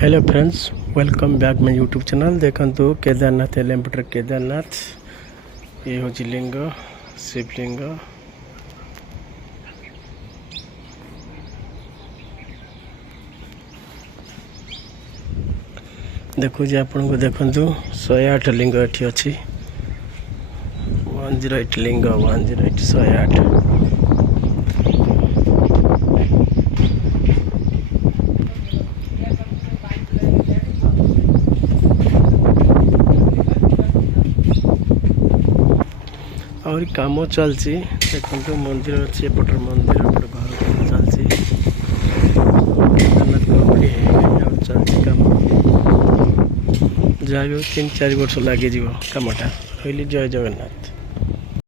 Hello friends, welcome back my YouTube channel. देखंतु केदारनाथ एलेम्पटर केदारनाथ ये हूँ लिंग शिवलिंग। देखु जे आपन को देखंतु 108 लिंग एठी अछि। 108 लिंग 108 108। और काम चलती देखो मंदिर अच्छी एपटर मंदिर घर चलती चलती कम जहाँ भी 3-4 वर्ष लगे कमटा। जय जगन्नाथ।